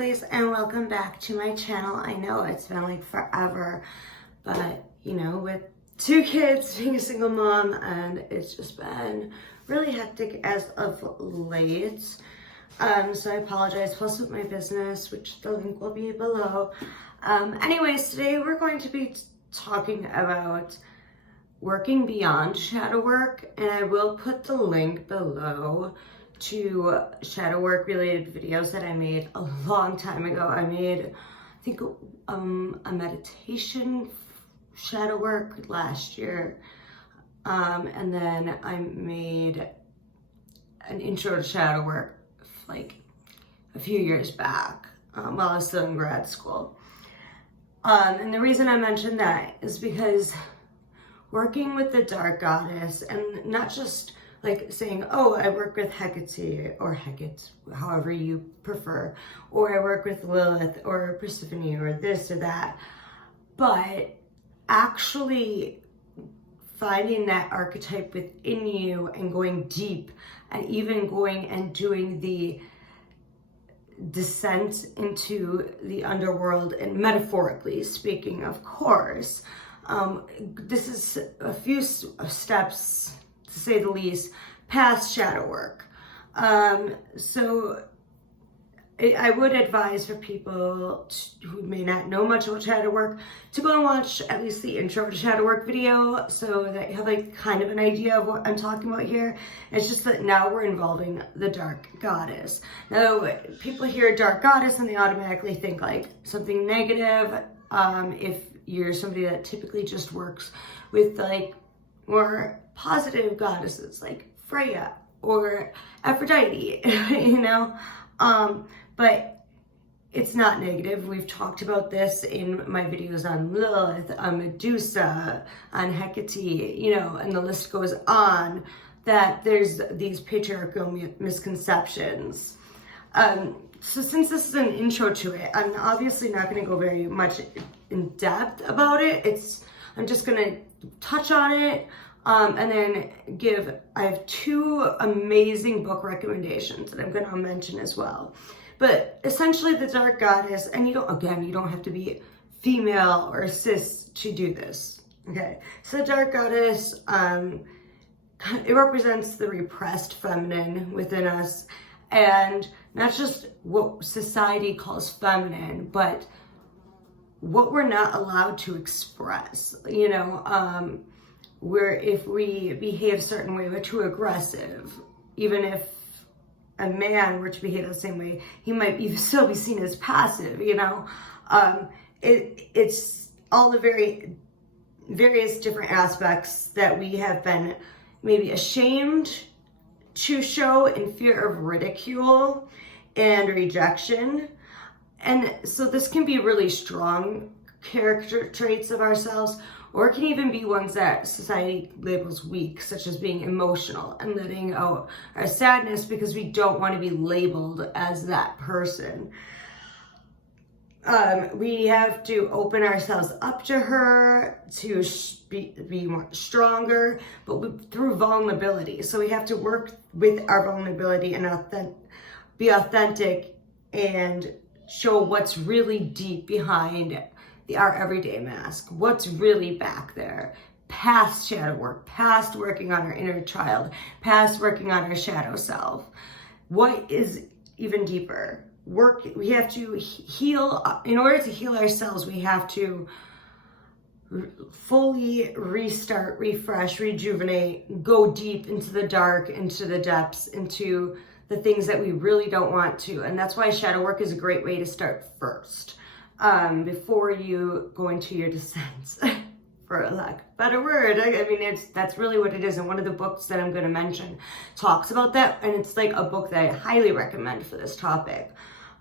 lovelies, and welcome back to my channel. I know it's been like forever, but you know, with 2 kids, being a single mom, and it's just been really hectic as of late. So I apologize. Plus with my business, which the link will be below. Anyways, today we're going to be talking about working beyond shadow work, and I will put the link below to shadow work related videos that I made a long time ago. I made, I think, a meditation shadow work last year, and then I made an intro to shadow work like a few years back while I was still in grad school. And the reason I mentioned that is because working with the dark goddess, and not just like saying, oh, I work with Hekate or Hekate, however you prefer, or I work with Lilith or Persephone or this or that, but actually finding that archetype within you and going deep, and even going and doing the descent into the underworld, and metaphorically speaking, of course. This is a few steps, to say the least, past shadow work. So I would advise for people who may not know much about shadow work to go and watch at least the intro to shadow work video, so that you have like kind of an idea of what I'm talking about here. It's just that now we're involving the dark goddess. Now, people hear dark goddess and they automatically think like something negative. If you're somebody that typically just works with like more positive goddesses like Freya or Aphrodite, you know, but it's not negative. We've talked about this in my videos on Lilith, on Medusa, on Hekate, you know, and the list goes on, that there's these patriarchal misconceptions. So since this is an intro to it, I'm obviously not going to go very much in depth about it. I'm just going to touch on it, and then I have 2 amazing book recommendations that I'm going to mention as well. But essentially the dark goddess, and you don't have to be female or cis to do this, okay? So the dark goddess, it represents the repressed feminine within us, and not just what society calls feminine, but what we're not allowed to express, you know, where if we behave a certain way, we're too aggressive. Even if a man were to behave the same way, he might still be seen as passive, you know. It's all the various different aspects that we have been maybe ashamed to show in fear of ridicule and rejection. And so this can be really strong character traits of ourselves, or it can even be ones that society labels weak, such as being emotional and letting out our sadness because we don't want to be labeled as that person. We have to open ourselves up to her to be more stronger, but through vulnerability. So we have to work with our vulnerability and be authentic and show what's really deep behind our everyday mask, what's really back there, past shadow work, past working on our inner child, past working on our shadow self. What is even deeper? We have to heal. In order to heal ourselves, we have to fully restart, refresh, rejuvenate, go deep into the dark, into the depths, into the things that we really don't want to. And that's why shadow work is a great way to start first, before you go into your descent, for a lack of a better word. I mean, that's really what it is. And one of the books that I'm going to mention talks about that. And it's like a book that I highly recommend for this topic.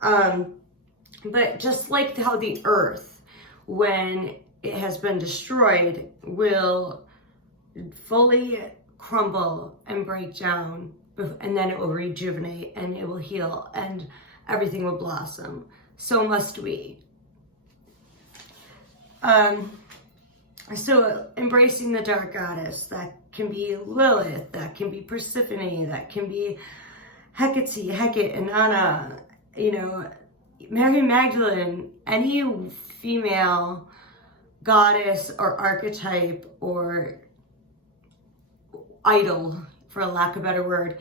But just like how the earth, when it has been destroyed, will fully crumble and break down, and then it will rejuvenate and it will heal and everything will blossom, so must we. So embracing the dark goddess, that can be Lilith, that can be Persephone, that can be Hekate, Inanna, you know, Mary Magdalene, any female goddess or archetype or idol, for lack of a better word,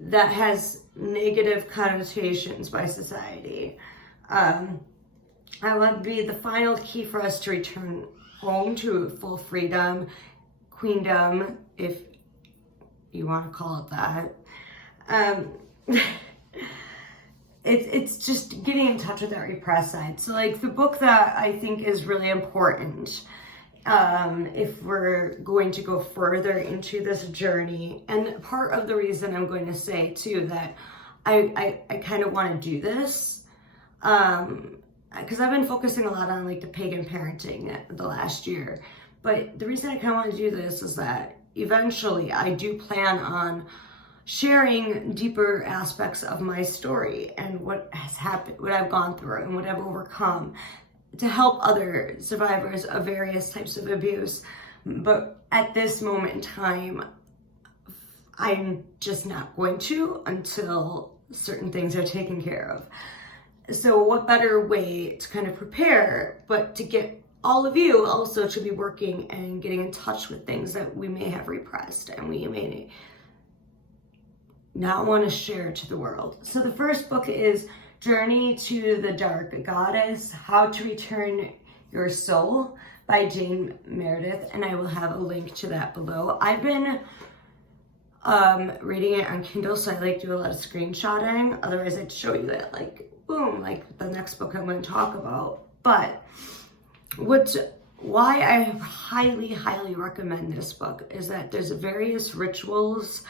that has negative connotations by society. I would be the final key for us to return home to full freedom, queendom, if you want to call it that. It's just getting in touch with that repressed side. So like the book that I think is really important, if we're going to go further into this journey, and part of the reason I'm going to say too that I kind of want to do this, because I've been focusing a lot on like the pagan parenting the last year, but the reason I kind of want to do this is that eventually I do plan on sharing deeper aspects of my story and what has happened, what I've gone through and what I've overcome, to help other survivors of various types of abuse. But at this moment in time, I'm just not going to until certain things are taken care of. So what better way to kind of prepare, but to get all of you also to be working and getting in touch with things that we may have repressed and we may not want to share to the world. So the first book is Journey to the Dark Goddess, How to Return Your Soul by Jane Meredith, and I will have a link to that below. I've been reading it on Kindle, so I like do a lot of screenshotting. Otherwise I'd show you it like boom, like the next book I'm going to talk about. But why I highly recommend this book is that there's various rituals,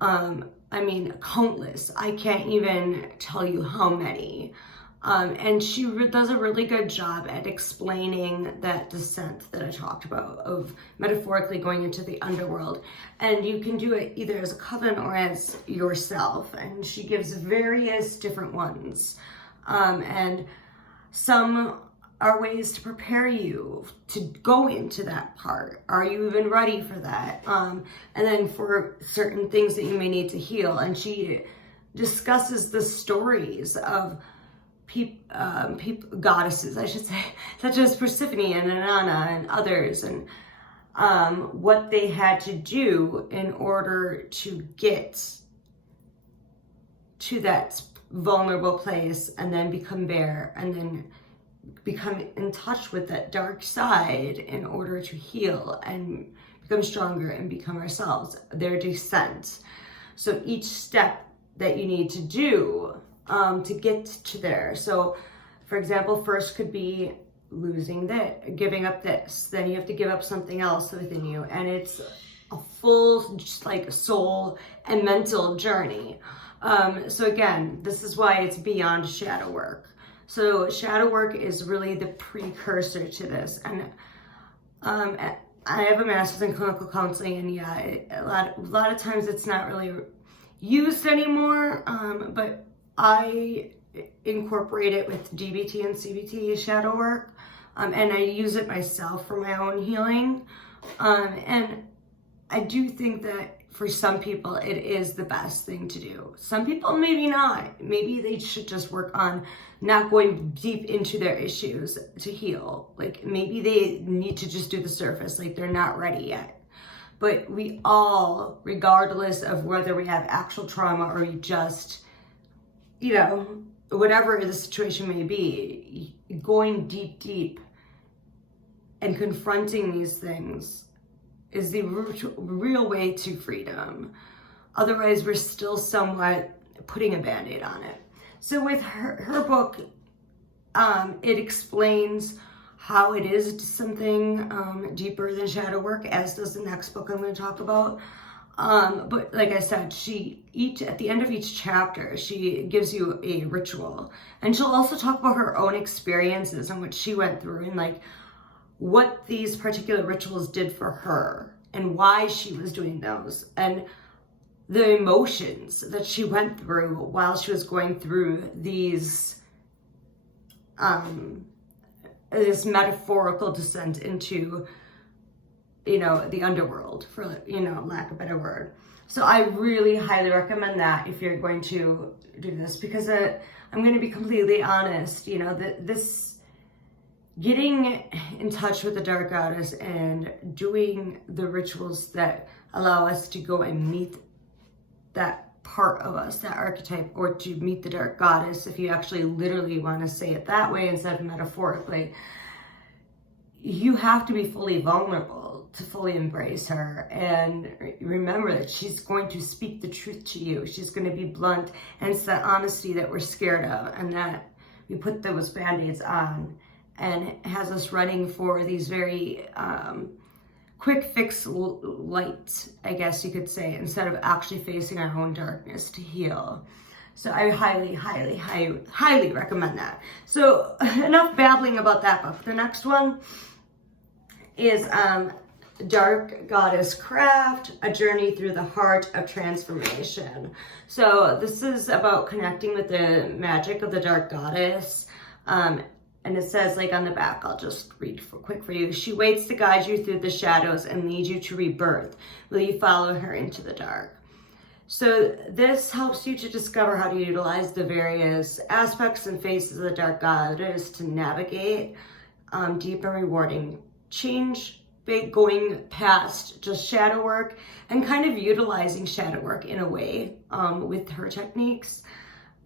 I mean, countless. I can't even tell you how many. And she does a really good job at explaining that descent that I talked about, of metaphorically going into the underworld. And you can do it either as a coven or as yourself. And she gives various different ones. And some are ways to prepare you to go into that part. Are you even ready for that? And then for certain things that you may need to heal. And she discusses the stories of goddesses, I should say, such as Persephone and Inanna and others, and what they had to do in order to get to that vulnerable place and then become bare and then become in touch with that dark side in order to heal and become stronger and become ourselves, their descent. So each step that you need to do to get to there. So for example, first could be losing that, giving up this, then you have to give up something else within you, and it's a full just like soul and mental journey. So again, this is why it's beyond shadow work. So shadow work is really the precursor to this. And I have a master's in clinical counseling, and yeah, a lot of times it's not really used anymore, but I incorporate it with DBT and CBT shadow work, and I use it myself for my own healing. And I do think that for some people, it is the best thing to do. Some people, maybe not. Maybe they should just work on not going deep into their issues to heal. Like maybe they need to just do the surface, like they're not ready yet. But we all, regardless of whether we have actual trauma or we just, you know, whatever the situation may be, going deep and confronting these things is the real way to freedom. Otherwise, we're still somewhat putting a Band-Aid on it. So with her book, it explains how it is something deeper than shadow work, as does the next book I'm going to talk about. But like I said, at the end of each chapter, she gives you a ritual, and she'll also talk about her own experiences and what she went through, and like what these particular rituals did for her and why she was doing those, and the emotions that she went through while she was going through these this metaphorical descent into, you know, the underworld, for, you know, lack of a better word. So I really highly recommend that if you're going to do this, because I'm going to be completely honest, you know, this getting in touch with the dark goddess and doing the rituals that allow us to go and meet that part of us, that archetype, or to meet the dark goddess, if you actually literally want to say it that way instead of metaphorically, you have to be fully vulnerable to fully embrace her and remember that she's going to speak the truth to you. She's going to be blunt, and it's that honesty that we're scared of, and that we put those band-aids on, and it has us running for these very quick fix light, I guess you could say, instead of actually facing our own darkness to heal. So I highly, highly, highly, highly recommend that. So enough babbling about that book. The next one is Dark Goddess Craft, A Journey Through the Heart of Transformation. So this is about connecting with the magic of the dark goddess. And it says, like on the back, I'll just read quick for you. She waits to guide you through the shadows and lead you to rebirth. Will you follow her into the dark? So this helps you to discover how to utilize the various aspects and faces of the dark goddess to navigate deep and rewarding change, going past just shadow work and kind of utilizing shadow work in a way with her techniques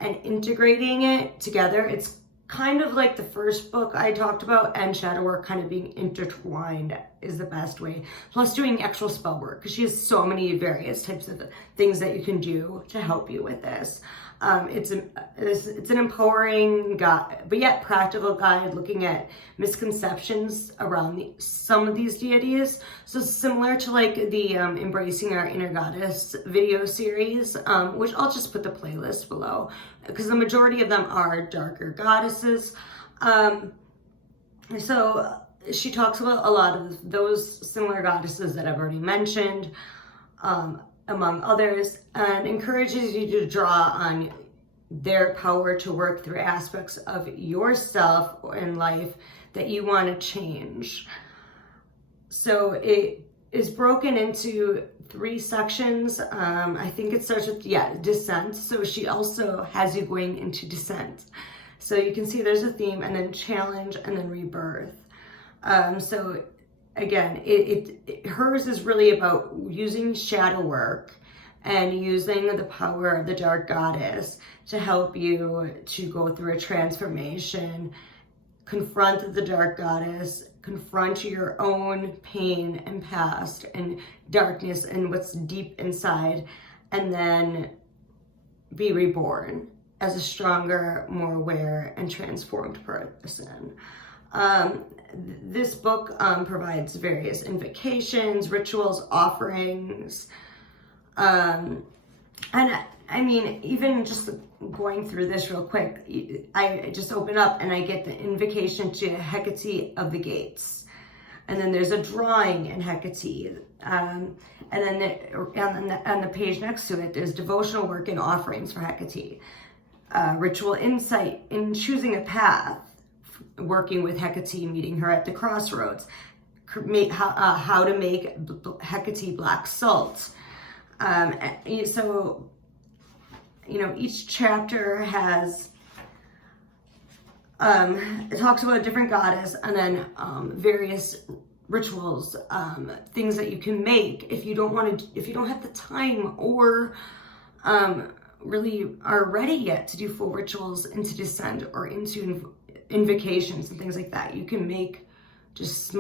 and integrating it together. It's kind of like the first book I talked about, and shadow work kind of being intertwined is the best way. Plus doing actual spell work, because she has so many various types of things that you can do to help you with this. It's an empowering guide, but yet practical guide looking at misconceptions around some of these deities. So similar to like the Embracing Our Inner Goddess video series, which I'll just put the playlist below, because the majority of them are darker goddesses. So she talks about a lot of those similar goddesses that I've already mentioned, among others, and encourages you to draw on their power to work through aspects of yourself in life that you want to change. So it is broken into 3 sections. I think it starts with, descent. So she also has you going into descent. So you can see there's a theme, and then challenge, and then rebirth. So again, hers is really about using shadow work and using the power of the dark goddess to help you to go through a transformation, confront the dark goddess, confront your own pain and past and darkness and what's deep inside, and then be reborn as a stronger, more aware, and transformed person. This book provides various invocations, rituals, offerings, and I mean, even just going through this real quick, I just open up and I get the invocation to Hekate of the Gates, and then there's a drawing in Hekate, and then on the page next to it, there's devotional work and offerings for Hekate, ritual insight in choosing a path, working with Hekate, meeting her at the crossroads, how to make Hekate black salt. So, you know, each chapter has, it talks about a different goddess, and then various rituals, things that you can make if you don't have the time or really are ready yet to do full rituals into descent or into invocations and things like that. You can make just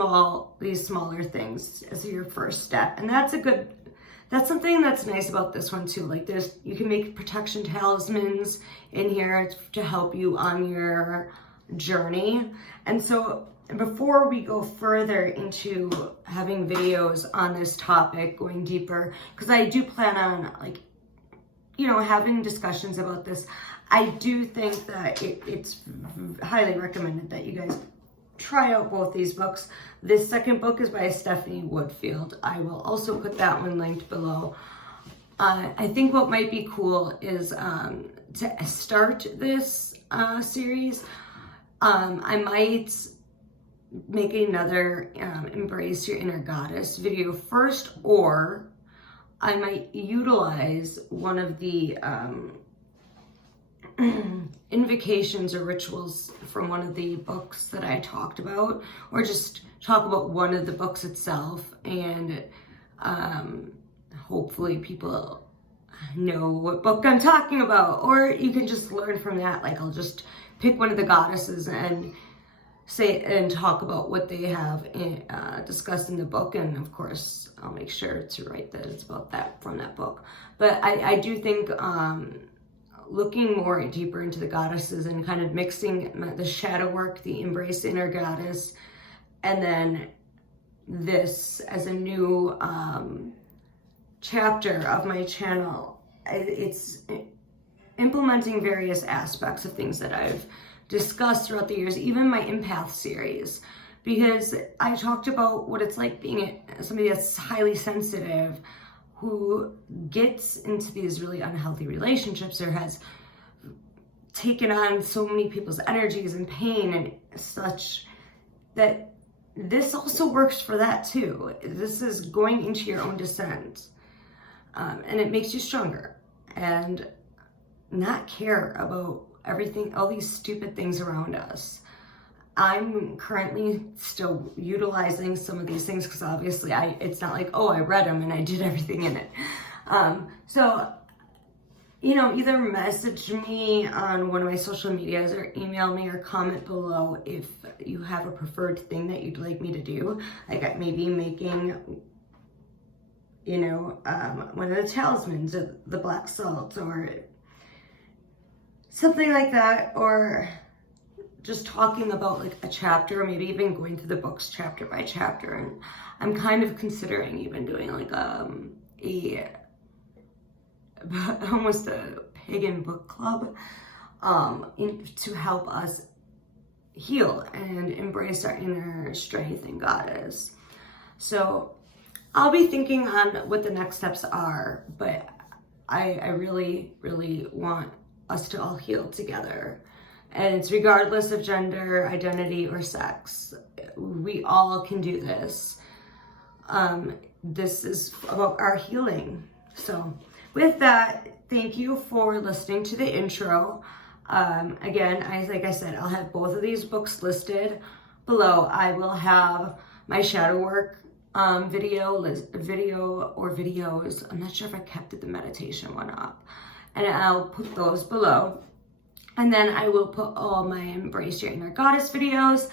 these smaller things as your first step, and that's something that's nice about this one too. Like you can make protection talismans in here to help you on your journey. And so before we go further into having videos on this topic, going deeper, because I do plan on having discussions about this, I do think that it's highly recommended that you guys try out both these books. This second book is by Stephanie Woodfield. I will also put that one linked below. I think what might be cool is to start this series, I might make another Embrace Your Inner Goddess video first, or I might utilize one of the invocations or rituals from one of the books that I talked about, or just talk about one of the books itself, and hopefully people know what book I'm talking about, or you can just learn from that. Like, I'll just pick one of the goddesses and say and talk about what they have discussed in the book, and of course I'll make sure to write that it's about that from that book. But I do think looking more deeper into the goddesses and kind of mixing the shadow work, the embrace inner goddess, and then this as a new chapter of my channel. It's implementing various aspects of things that I've discussed throughout the years, even my empath series, because I talked about what it's like being somebody that's highly sensitive, who gets into these really unhealthy relationships or has taken on so many people's energies and pain and such, that this also works for that too. This is going into your own descent, and it makes you stronger and not care about everything, all these stupid things around us. I'm currently still utilizing some of these things because obviously it's not like, oh, I read them and I did everything in it. So, you know, either message me on one of my social medias or email me or comment below if you have a preferred thing that you'd like me to do. Like maybe making, you know, one of the talismans of the black salt or something like that, or just talking about like a chapter, or maybe even going through the books chapter by chapter. And I'm kind of considering even doing like almost a pagan book club to help us heal and embrace our inner strength and goddess. So I'll be thinking on what the next steps are, but I really, really want us to all heal together. And it's regardless of gender, identity, or sex. We all can do this. This is about our healing. So with that, thank you for listening to the intro. Again, like I said, I'll have both of these books listed below. I will have my shadow work video or videos. I'm not sure if I kept the meditation one up. And I'll put those below. And then I will put all my Embrace Your Inner Goddess videos,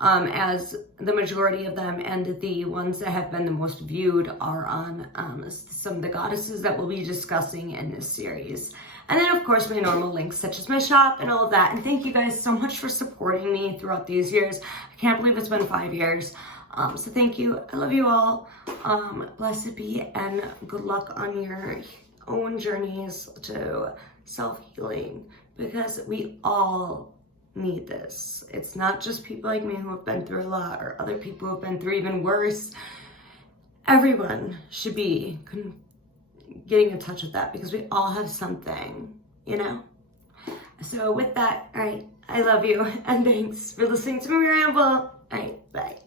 as the majority of them and the ones that have been the most viewed are on some of the goddesses that we'll be discussing in this series. And then of course my normal links such as my shop and all of that. And thank you guys so much for supporting me throughout these years. I can't believe it's been 5 years. So thank you. I love you all. Blessed be, and good luck on your own journeys to self-healing, because we all need this. It's not just people like me who have been through a lot, or other people who have been through even worse. Everyone should be getting in touch with that, because we all have something, you know? So with that, all right, I love you, and thanks for listening to me ramble. All right, bye.